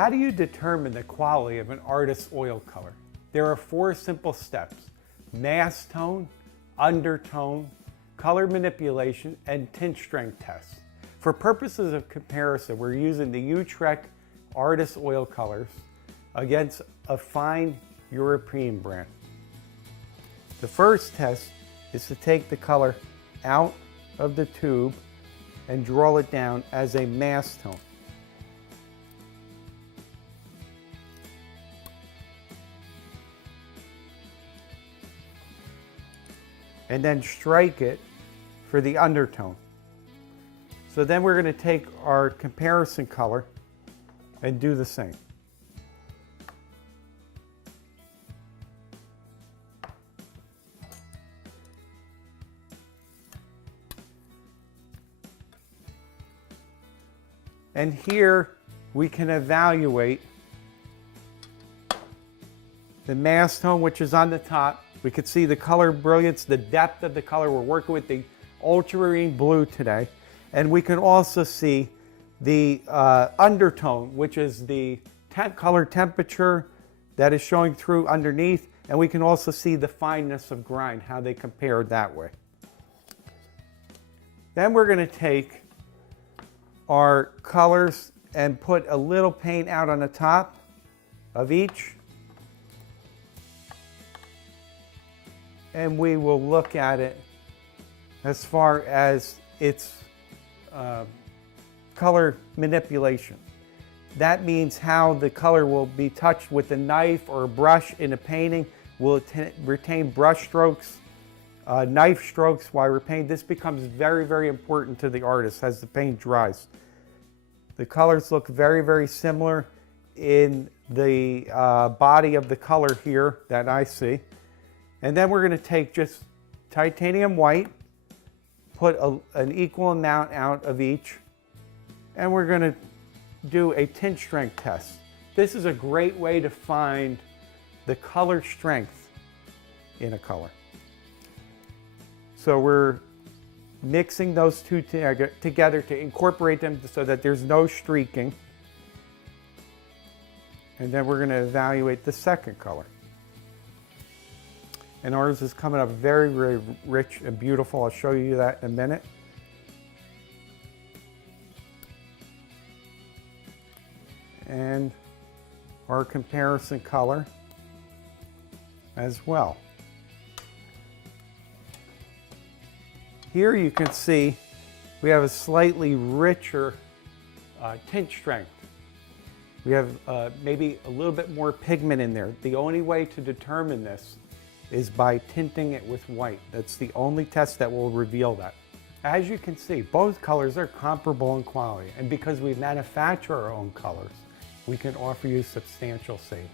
How do you determine the quality of an artist's oil color? There are 4 simple steps: mass tone, undertone, color manipulation, and tint strength tests. For purposes of comparison, we're using the Utrecht Artists Oil Colors against a fine European brand. The first test is to take the color out of the tube and draw it down as a mass tone. And then strike it for the undertone. So then we're going to take our comparison color and do the same. And here we can evaluate the mass tone, which is on the top. We can see the color brilliance, the depth of the color. We're working with the ultramarine blue today. And we can also see the undertone, which is the color temperature that is showing through underneath. And we can also see the fineness of grind, how they compare that way. Then we're going to take our colors and put a little paint out on the top of each. And we will look at it as far as its color manipulation. That means how the color will be touched with a knife or a brush in a painting. Will it retain brush strokes, knife strokes while we're painting? This becomes very, very important to the artist as the paint dries. The colors look very, very similar in the body of the color here that I see. And then we're going to take just titanium white, put an equal amount out of each, and we're going to do a tint strength test. This is a great way to find the color strength in a color. So we're mixing those two together to incorporate them so that there's no streaking. And then we're going to evaluate the second color. And ours is coming up very, very rich and beautiful. I'll show you that in a minute. And our comparison color as well. Here you can see we have a slightly richer tint strength. We have maybe a little bit more pigment in there. The only way to determine this is by tinting it with white. That's the only test that will reveal that. As you can see, both colors are comparable in quality, and because we manufacture our own colors, we can offer you substantial savings.